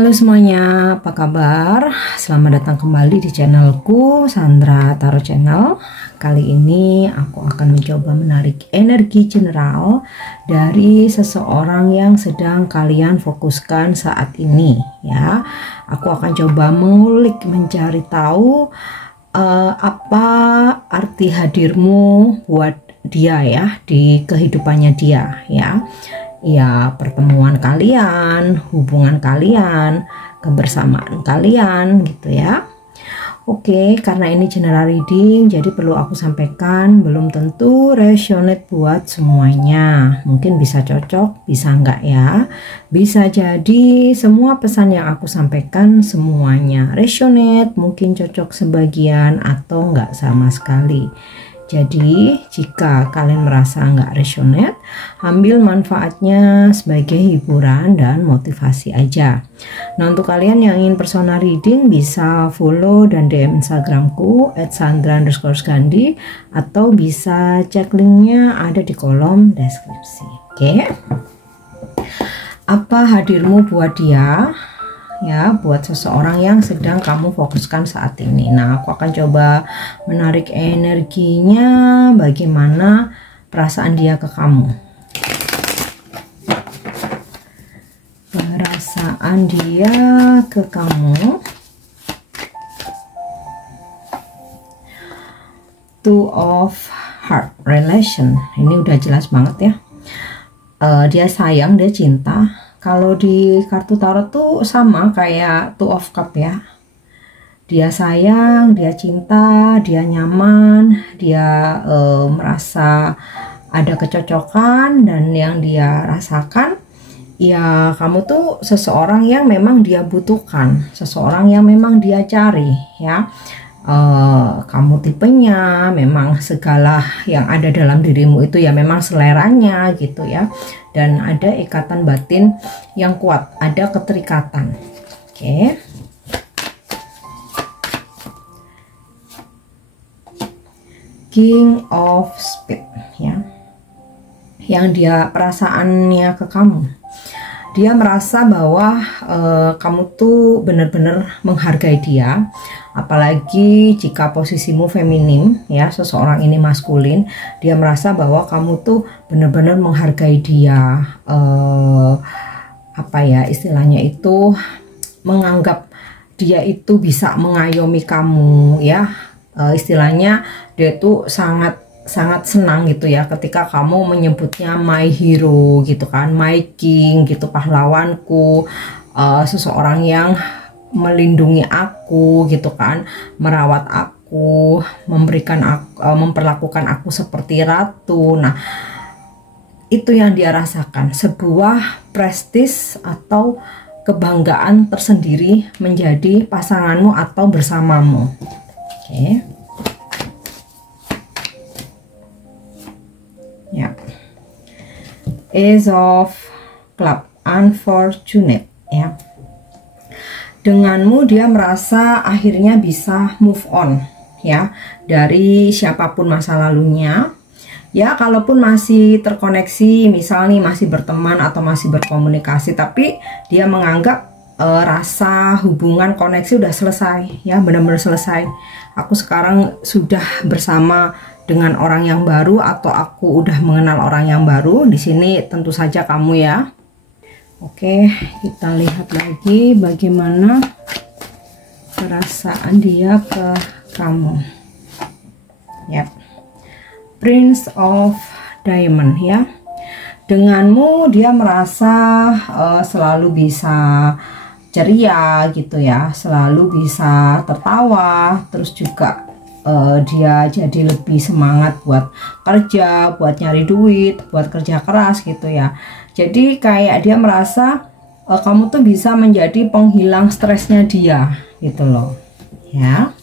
Halo semuanya, apa kabar? Selamat datang kembali di channelku, Sandra Tarot Channel. Kali ini aku akan mencoba menarik energi general dari seseorang yang sedang kalian fokuskan saat ini ya. Aku akan coba mengulik, mencari tahu apa arti hadirmu buat dia ya, di kehidupannya dia ya. Ya, pertemuan kalian, hubungan kalian, kebersamaan kalian gitu ya. Oke, karena ini general reading, jadi perlu aku sampaikan, belum tentu resonate buat semuanya. Mungkin bisa cocok, bisa enggak ya. Bisa jadi semua pesan yang aku sampaikan semuanya resonate, mungkin cocok sebagian atau enggak sama sekali. Jadi jika kalian merasa nggak resonate, ambil manfaatnya sebagai hiburan dan motivasi aja. Nah, untuk kalian yang ingin personal reading bisa follow dan DM Instagramku @sandra_gandhi atau bisa cek linknya ada di kolom deskripsi. Oke. Apa hadirmu buat dia? Ya, buat seseorang yang sedang kamu fokuskan saat ini. Nah, aku akan coba menarik energinya, bagaimana perasaan dia ke kamu. Perasaan dia ke kamu. Two of Heart relation. Ini udah jelas banget ya. Dia sayang, dia cinta. Kalau di kartu tarot tuh sama kayak Two of Cup ya. Dia sayang, dia cinta, dia nyaman, dia merasa ada kecocokan, dan yang dia rasakan ya kamu tuh seseorang yang memang dia butuhkan, seseorang yang memang dia cari ya. Kamu tipenya memang segala yang ada dalam dirimu itu ya memang seleranya gitu ya, dan ada ikatan batin yang kuat, ada keterikatan. Oke. King of Spades ya, yang dia perasaannya ke kamu, dia merasa bahwa kamu tuh benar-benar menghargai dia. Apalagi jika posisimu feminim ya, seseorang ini maskulin, dia merasa bahwa kamu tuh benar-benar menghargai dia. Apa ya istilahnya itu, menganggap dia itu bisa mengayomi kamu ya. Istilahnya dia tuh sangat senang gitu ya ketika kamu menyebutnya my hero gitu kan, my king gitu, pahlawanku, seseorang yang melindungi aku gitu kan, merawat aku, memberikan aku, memperlakukan aku seperti ratu. Nah, itu yang dia rasakan, sebuah prestis atau kebanggaan tersendiri menjadi pasanganmu atau bersamamu. Oke. Ya. Ace of Club, unfortunate ya. Denganmu dia merasa akhirnya bisa move on ya dari siapapun masa lalunya. Ya, kalaupun masih terkoneksi, misalnya masih berteman atau masih berkomunikasi, tapi dia menganggap rasa hubungan koneksi udah selesai ya, benar-benar selesai. Aku sekarang sudah bersama dengan orang yang baru, atau aku udah mengenal orang yang baru. Di sini tentu saja kamu ya. Oke, kita lihat lagi bagaimana perasaan dia ke kamu. Ya, Prince of Diamond ya. Denganmu dia merasa selalu bisa ceria gitu ya, selalu bisa tertawa, terus juga dia jadi lebih semangat buat kerja, buat nyari duit, buat kerja keras gitu ya. Jadi kayak dia merasa kamu tuh bisa menjadi penghilang stresnya dia gitu loh ya.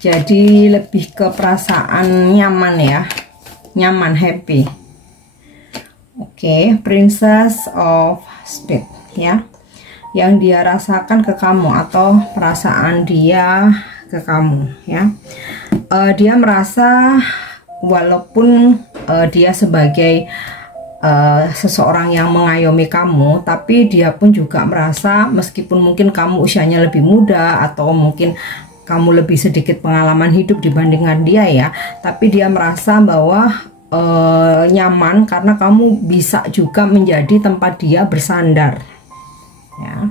Jadi lebih ke perasaan nyaman ya, nyaman, happy. Oke, Princess of Spades ya, yang dia rasakan ke kamu atau perasaan dia ke kamu ya. Dia merasa walaupun dia sebagai seseorang yang mengayomi kamu, tapi dia pun juga merasa meskipun mungkin kamu usianya lebih muda atau mungkin kamu lebih sedikit pengalaman hidup dibandingkan dia ya, tapi dia merasa bahwa nyaman karena kamu bisa juga menjadi tempat dia bersandar ya.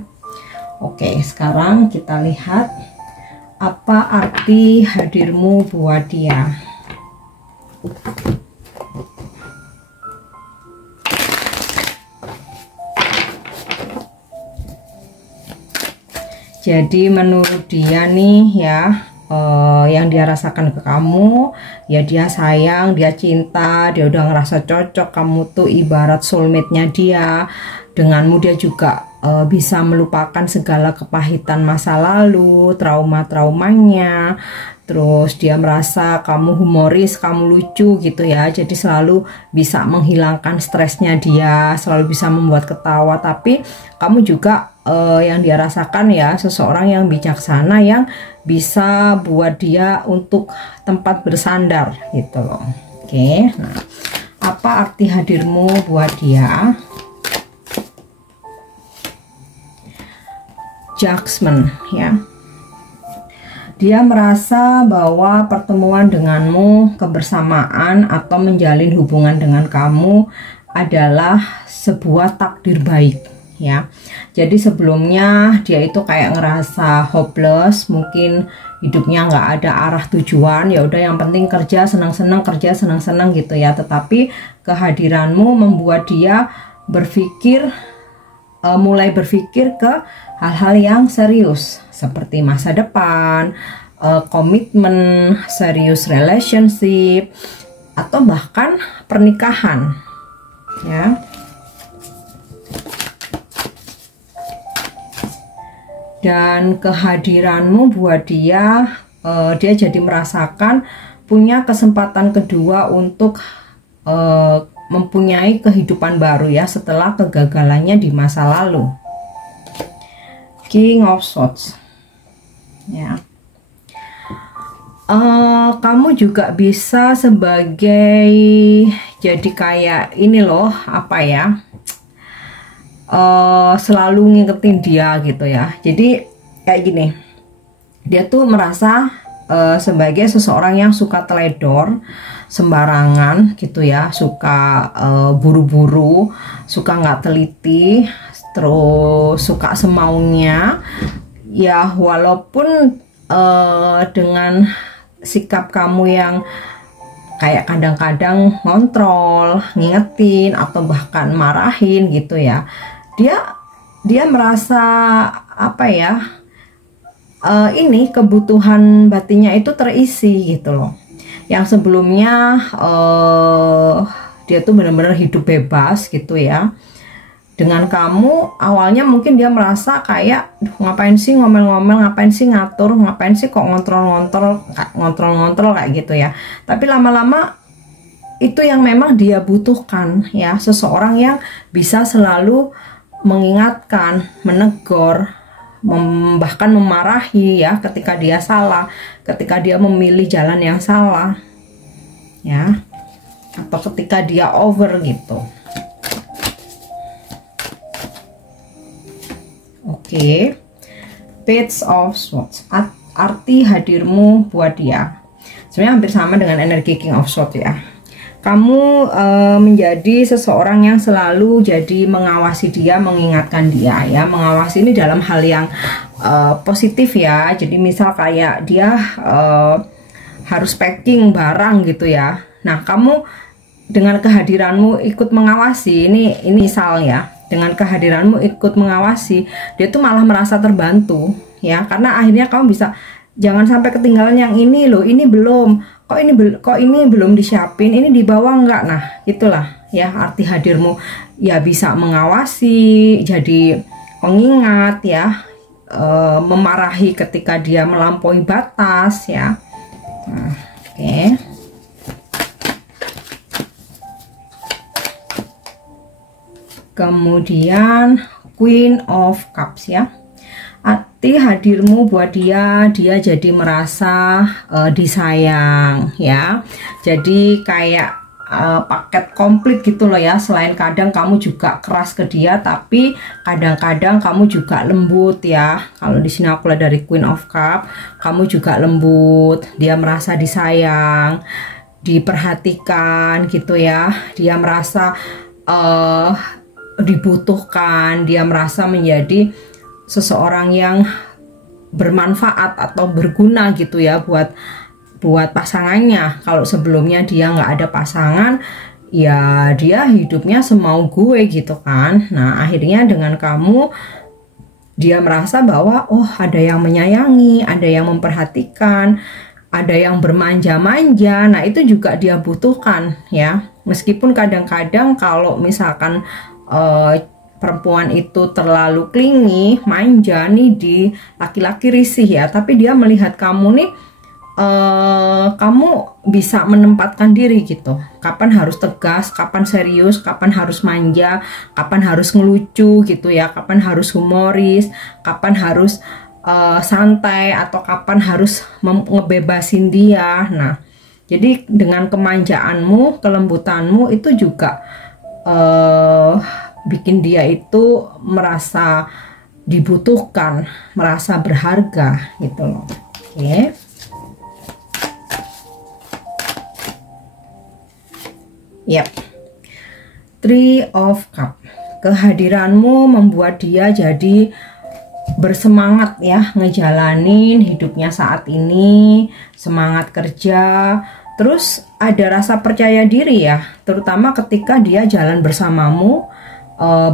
Oke, sekarang kita lihat apa arti hadirmu buat dia. Jadi menurut dia nih ya, yang dia rasakan ke kamu ya, dia sayang, dia cinta, dia udah ngerasa cocok, kamu tuh ibarat soulmate-nya dia. Denganmu dia juga bisa melupakan segala kepahitan masa lalu, trauma-traumanya. Terus dia merasa kamu humoris, kamu lucu gitu ya, jadi selalu bisa menghilangkan stresnya dia, selalu bisa membuat ketawa. Tapi kamu juga yang dia rasakan ya, seseorang yang bijaksana yang bisa buat dia untuk tempat bersandar gitu loh. Oke, nah apa arti hadirmu buat dia? Judgment ya. Dia merasa bahwa pertemuan denganmu, kebersamaan atau menjalin hubungan dengan kamu adalah sebuah takdir baik ya. Jadi sebelumnya dia itu kayak ngerasa hopeless, mungkin hidupnya nggak ada arah tujuan, ya udah yang penting kerja senang-senang, kerja senang-senang gitu ya. Tetapi kehadiranmu membuat dia berpikir, mulai berpikir ke hal-hal yang serius seperti masa depan, komitmen, serius relationship, atau bahkan pernikahan ya. Dan kehadiranmu buat dia, dia jadi merasakan punya kesempatan kedua untuk mempunyai kehidupan baru ya setelah kegagalannya di masa lalu. King of Swords ya. Kamu juga bisa sebagai jadi kayak ini loh, apa ya, selalu ngingetin dia gitu ya. Jadi kayak gini, dia tuh merasa sebagai seseorang yang suka teledor sembarangan gitu ya, suka buru-buru, suka nggak teliti, terus suka semaunya ya. Walaupun dengan sikap kamu yang kayak kadang-kadang ngontrol, ngingetin atau bahkan marahin gitu ya, dia merasa apa ya, ini kebutuhan batinnya itu terisi gitu loh. Yang sebelumnya dia tuh benar-benar hidup bebas gitu ya. Dengan kamu awalnya mungkin dia merasa kayak ngapain sih ngomel-ngomel, ngapain sih ngatur, ngapain sih kok ngontrol kayak gitu ya. Tapi lama-lama itu yang memang dia butuhkan ya, seseorang yang bisa selalu mengingatkan, menegur, bahkan memarahi ya ketika dia salah, ketika dia memilih jalan yang salah ya, atau ketika dia over gitu. Oke, Page of Swords, arti hadirmu buat dia sebenarnya hampir sama dengan energi King of Swords ya. Kamu menjadi seseorang yang selalu jadi mengawasi dia, mengingatkan dia ya. Mengawasi ini dalam hal yang positif ya. Jadi misal kayak dia harus packing barang gitu ya. Nah, kamu dengan kehadiranmu ikut mengawasi, ini misal ya. Dengan kehadiranmu ikut mengawasi, dia tuh malah merasa terbantu ya. Karena akhirnya kamu bisa, jangan sampai ketinggalan yang ini loh, ini belum. Kok ini belum disiapin, ini dibawa enggak. Nah itulah ya arti hadirmu ya, bisa mengawasi, jadi pengingat ya, memarahi ketika dia melampaui batas ya. Nah, oke. Kemudian Queen of Cups ya. Arti hadirmu buat dia jadi merasa disayang ya. Jadi kayak paket komplit gitu loh ya. Selain kadang kamu juga keras ke dia, tapi kadang-kadang kamu juga lembut ya. Kalau di sini aku lihat dari Queen of Cup, kamu juga lembut, dia merasa disayang, diperhatikan gitu ya. Dia merasa dibutuhkan, dia merasa menjadi seseorang yang bermanfaat atau berguna gitu ya buat pasangannya. Kalau sebelumnya dia nggak ada pasangan, ya dia hidupnya semau gue gitu kan. Nah akhirnya dengan kamu, dia merasa bahwa oh ada yang menyayangi, ada yang memperhatikan, ada yang bermanja-manja. Nah itu juga dia butuhkan ya. Meskipun kadang-kadang kalau misalkan perempuan itu terlalu clingy, manja nih di laki-laki risih ya, tapi dia melihat kamu nih, kamu bisa menempatkan diri gitu. Kapan harus tegas, kapan serius, kapan harus manja, kapan harus ngelucu gitu ya, kapan harus humoris, kapan harus santai, atau kapan harus ngebebasin dia. Nah, jadi dengan kemanjaanmu, kelembutanmu itu juga bikin dia itu merasa dibutuhkan, merasa berharga gitu loh. Oke. Yap. Three of Cup. Kehadiranmu membuat dia jadi bersemangat ya, ngejalanin hidupnya saat ini, semangat kerja, terus ada rasa percaya diri ya, terutama ketika dia jalan bersamamu,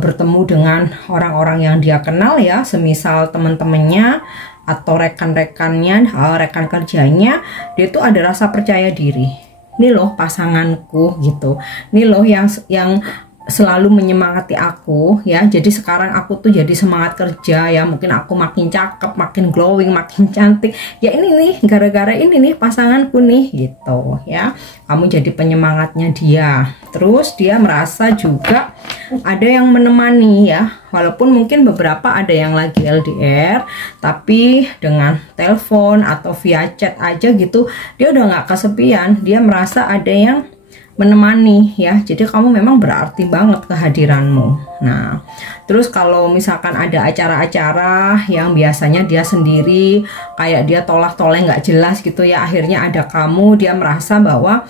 bertemu dengan orang-orang yang dia kenal ya, semisal teman-temannya atau rekan-rekannya, rekan kerjanya, dia tuh ada rasa percaya diri. Ini loh pasanganku gitu, ini loh yang selalu menyemangati aku ya. Jadi sekarang aku tuh jadi semangat kerja ya, mungkin aku makin cakep, makin glowing, makin cantik ya, ini nih gara-gara ini nih pasanganku nih gitu ya. Kamu jadi penyemangatnya dia. Terus dia merasa juga ada yang menemani ya, walaupun mungkin beberapa ada yang lagi LDR, tapi dengan telepon atau via chat aja gitu, dia udah nggak kesepian. Dia merasa ada yang menemani ya, jadi kamu memang berarti banget kehadiranmu. Nah terus kalau misalkan ada acara-acara yang biasanya dia sendiri, kayak dia tolak-toleh nggak jelas gitu ya, akhirnya ada kamu, dia merasa bahwa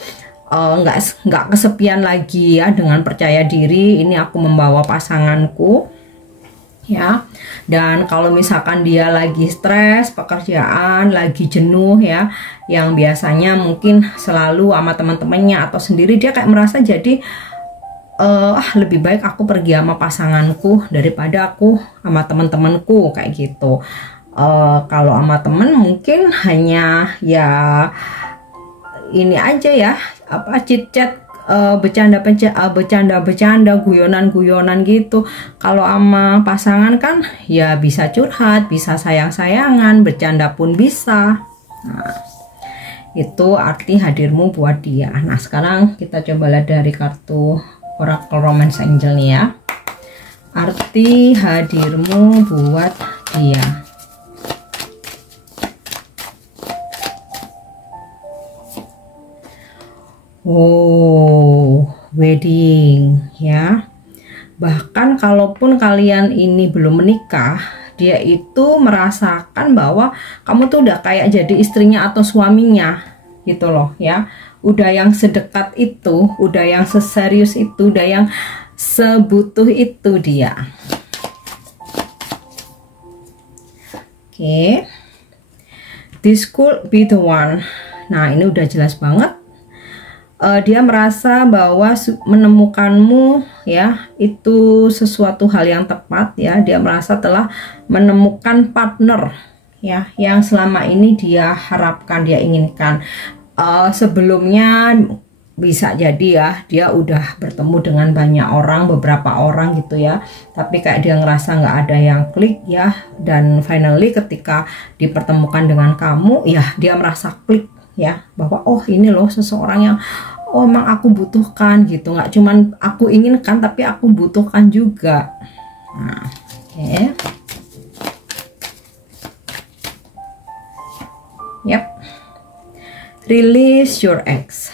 nggak kesepian lagi ya, dengan percaya diri, ini aku membawa pasanganku ya. Dan kalau misalkan dia lagi stres pekerjaan, lagi jenuh ya, yang biasanya mungkin selalu sama teman-temannya atau sendiri, dia kayak merasa jadi lebih baik aku pergi sama pasanganku daripada aku sama teman-temanku kayak gitu. Kalau sama temen mungkin hanya ya ini aja ya, apa, chit-chat, bercanda, guyonan gitu. Kalau sama pasangan kan ya bisa curhat, bisa sayang-sayangan, bercanda pun bisa. Nah, itu arti hadirmu buat dia. Nah sekarang kita coba lihat dari kartu Oracle Romance Angel nih ya, arti hadirmu buat dia. Oh, wedding ya. Bahkan kalaupun kalian ini belum menikah, dia itu merasakan bahwa kamu tuh udah kayak jadi istrinya atau suaminya gitu loh ya. Udah yang sedekat itu, udah yang seserius itu, udah yang sebutuh itu dia. Oke. This could be the one. Nah, ini udah jelas banget. Dia merasa bahwa menemukanmu ya itu sesuatu hal yang tepat ya. Dia merasa telah menemukan partner ya yang selama ini dia harapkan, dia inginkan. Sebelumnya bisa jadi ya dia udah bertemu dengan banyak orang, beberapa orang gitu ya, tapi kayak dia ngerasa nggak ada yang klik ya, dan finally ketika dipertemukan dengan kamu ya, dia merasa klik ya, bahwa oh ini loh seseorang yang oh emang aku butuhkan gitu, nggak cuman aku inginkan tapi aku butuhkan juga. Nah, oke. Yep. Release your ex.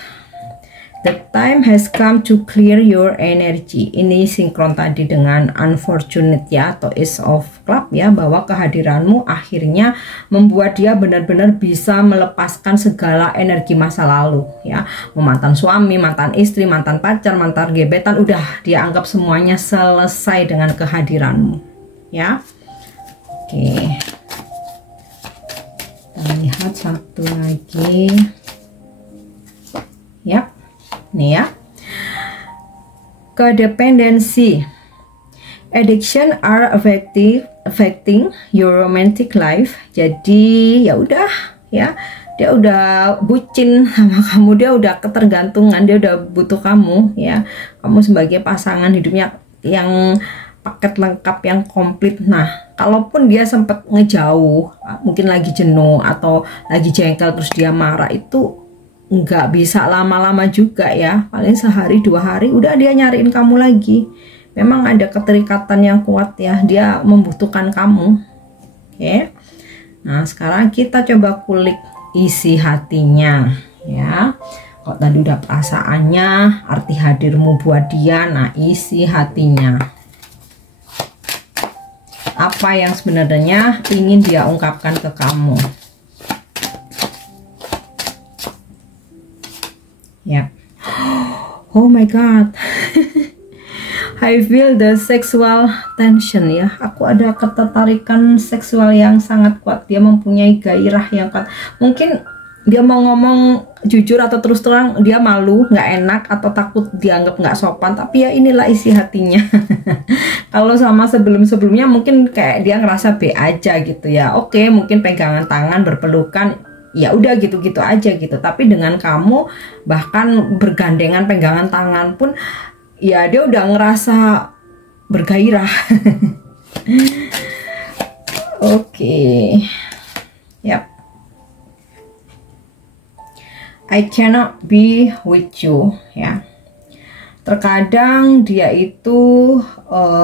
The time has come to clear your energy. Ini sinkron tadi dengan unfortunate ya, atau Ace of Cup ya, bahwa kehadiranmu akhirnya membuat dia benar-benar bisa melepaskan segala energi masa lalu ya. Mantan suami, mantan istri, mantan pacar, mantan gebetan, udah dia anggap semuanya selesai dengan kehadiranmu ya. Oke. Kita lihat satu lagi. Ya. Nih ya, codependency, addiction are affecting your romantic life. Jadi ya udah ya, dia udah bucin sama kamu, dia udah ketergantungan, dia udah butuh kamu ya, kamu sebagai pasangan hidupnya yang paket lengkap, yang komplit. Nah, kalaupun dia sempat ngejauh, mungkin lagi jenuh atau lagi jengkel terus dia marah, itu nggak bisa lama-lama juga ya, paling sehari 2 hari udah dia nyariin kamu lagi. Memang ada keterikatan yang kuat ya, dia membutuhkan kamu. Oke. Nah, sekarang kita coba kulik isi hatinya ya. Kalau tadi udah perasaannya, arti hadirmu buat dia, nah isi hatinya. Apa yang sebenarnya ingin dia ungkapkan ke kamu? Ya, oh my god, I feel the sexual tension ya. Aku ada ketertarikan seksual yang sangat kuat. Dia mempunyai gairah yang kuat. Mungkin dia mau ngomong jujur atau terus terang, dia malu, nggak enak atau takut dianggap nggak sopan. Tapi ya inilah isi hatinya. Kalau sama sebelum-sebelumnya mungkin kayak dia ngerasa B aja gitu ya. Oke, mungkin pegangan tangan, berpelukan, ya udah gitu-gitu aja gitu. Tapi dengan kamu bahkan bergandengan pegangan tangan pun ya dia udah ngerasa bergairah. Oke. Yap. I cannot be with you ya. Terkadang dia itu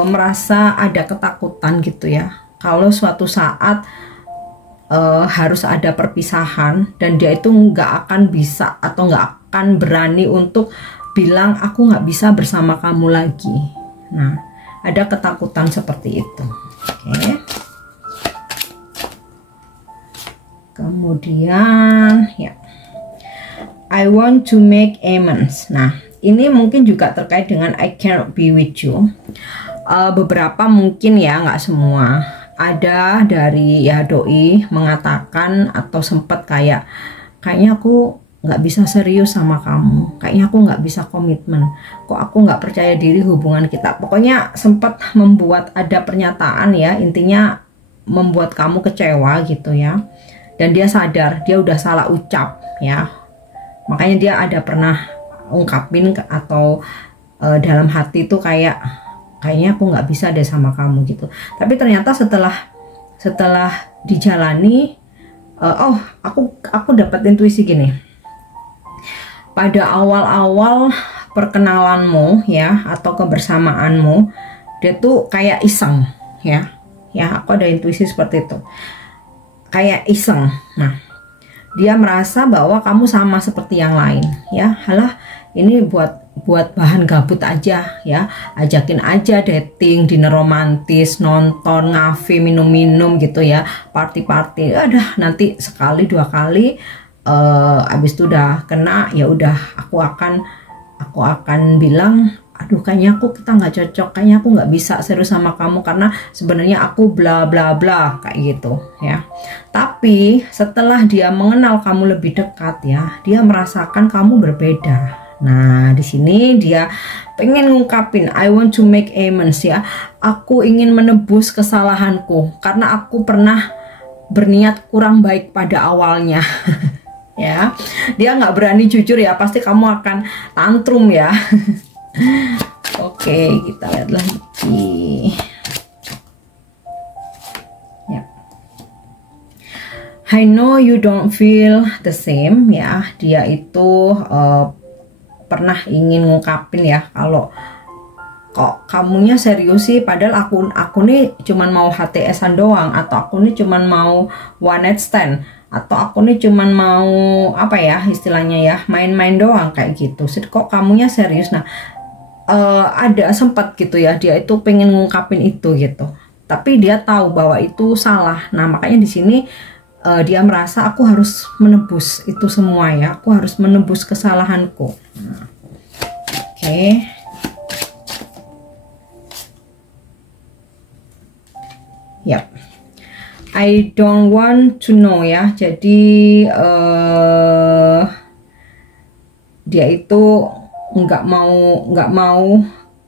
merasa ada ketakutan gitu ya, kalau suatu saat harus ada perpisahan, dan dia itu nggak akan bisa atau nggak akan berani untuk bilang aku nggak bisa bersama kamu lagi. Nah, ada ketakutan seperti itu. Oke. Kemudian ya, I want to make amends. Nah, ini mungkin juga terkait dengan I cannot be with you. Beberapa mungkin ya, nggak semua. Ada dari ya doi mengatakan atau sempat kayaknya aku nggak bisa serius sama kamu, kayaknya aku nggak bisa komitmen, kok aku nggak percaya diri hubungan kita. Pokoknya sempat membuat ada pernyataan ya, intinya membuat kamu kecewa gitu ya. Dan dia sadar dia udah salah ucap ya, makanya dia ada pernah ungkapin atau dalam hati tuh kayaknya aku nggak bisa deh sama kamu gitu. Tapi ternyata setelah dijalani, oh aku dapat intuisi gini. Pada awal-awal perkenalanmu ya atau kebersamaanmu, dia tuh kayak iseng ya. Ya, aku ada intuisi seperti itu. Kayak iseng. Nah, dia merasa bahwa kamu sama seperti yang lain ya. Halah, ini buat bahan gabut aja ya, ajakin aja dating, dinner romantis, nonton, ngafe, minum-minum gitu ya, party-party. Udah nanti sekali 2 kali, abis itu udah kena, ya udah aku akan bilang, aduh kayaknya kita nggak cocok, kayaknya aku nggak bisa serius sama kamu karena sebenarnya aku bla bla bla kayak gitu ya. Tapi setelah dia mengenal kamu lebih dekat ya, dia merasakan kamu berbeda. Nah, di sini dia pengen ngungkapin I want to make amends ya. Aku ingin menebus kesalahanku karena aku pernah berniat kurang baik pada awalnya. Ya, dia nggak berani jujur ya, pasti kamu akan tantrum ya. Oke, kita lihat lagi. Ya. I know you don't feel the same ya. Dia itu pernah ingin ngungkapin ya, kalau kok kamunya serius sih, padahal aku nih cuman mau HTS-an doang, atau aku nih cuman mau one night stand. atau aku nih cuman mau apa ya istilahnya ya, main-main doang kayak gitu. Kok kamunya serius? Nah, ada sempat gitu ya dia itu pengen ngungkapin itu gitu, tapi dia tahu bahwa itu salah. Nah, makanya di sini dia merasa aku harus menebus itu semua ya, aku harus menebus kesalahanku. Nah, oke. Yap. I don't want to know ya. Jadi dia itu nggak mau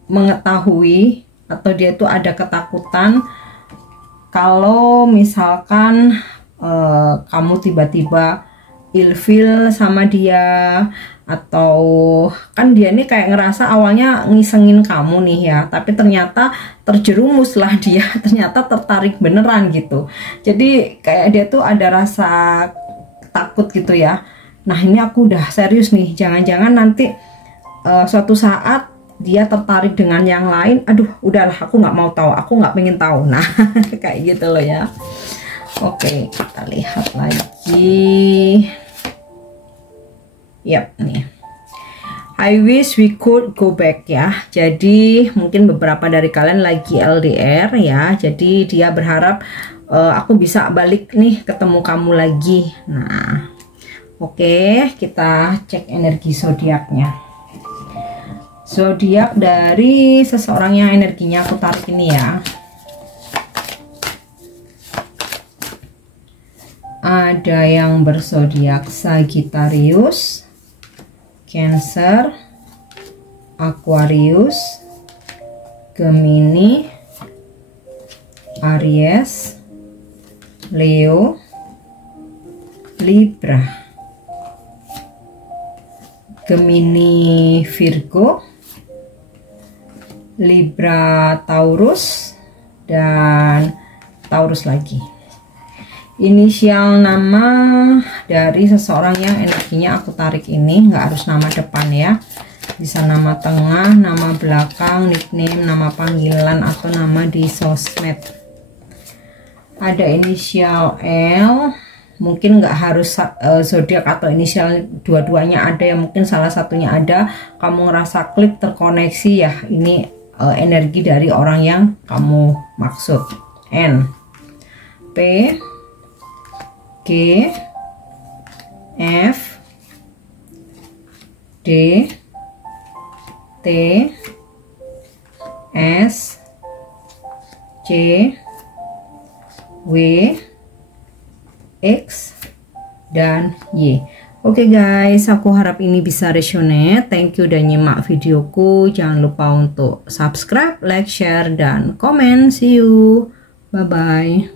mengetahui, atau dia itu ada ketakutan kalau misalkan kamu tiba-tiba ilfil sama dia, atau kan dia ini kayak ngerasa awalnya ngisengin kamu nih ya, tapi ternyata terjerumus lah dia, ternyata tertarik beneran gitu. Jadi kayak dia tuh ada rasa takut gitu ya. Nah, ini aku udah serius nih, jangan-jangan nanti suatu saat dia tertarik dengan yang lain. Aduh, udahlah, aku nggak mau tahu, aku nggak pengen tahu. Nah, kayak gitu loh ya. Oke, kita lihat lagi. Yap, nih. I wish we could go back ya. Jadi mungkin beberapa dari kalian lagi LDR ya. Jadi dia berharap aku bisa balik nih ketemu kamu lagi. Nah, oke, kita cek energi zodiaknya. Zodiak dari seseorang yang energinya aku tarik ini ya. Ada yang berzodiak Sagittarius, Cancer, Aquarius, Gemini, Aries, Leo, Libra, Gemini, Virgo, Libra, Taurus, dan Taurus lagi. Inisial nama dari seseorang yang energinya aku tarik ini, nggak harus nama depan ya, bisa nama tengah, nama belakang, nickname, nama panggilan, atau nama di sosmed. Ada inisial L, mungkin nggak harus zodiak atau inisial dua-duanya ada ya, mungkin salah satunya ada, kamu ngerasa klik, terkoneksi ya, ini energi dari orang yang kamu maksud. N, P, G, F, D, T, S, C, W, X, dan Y. Oke guys, aku harap ini bisa resonate. Thank you udah nyimak videoku. Jangan lupa untuk subscribe, like, share, dan komen. See you. Bye-bye.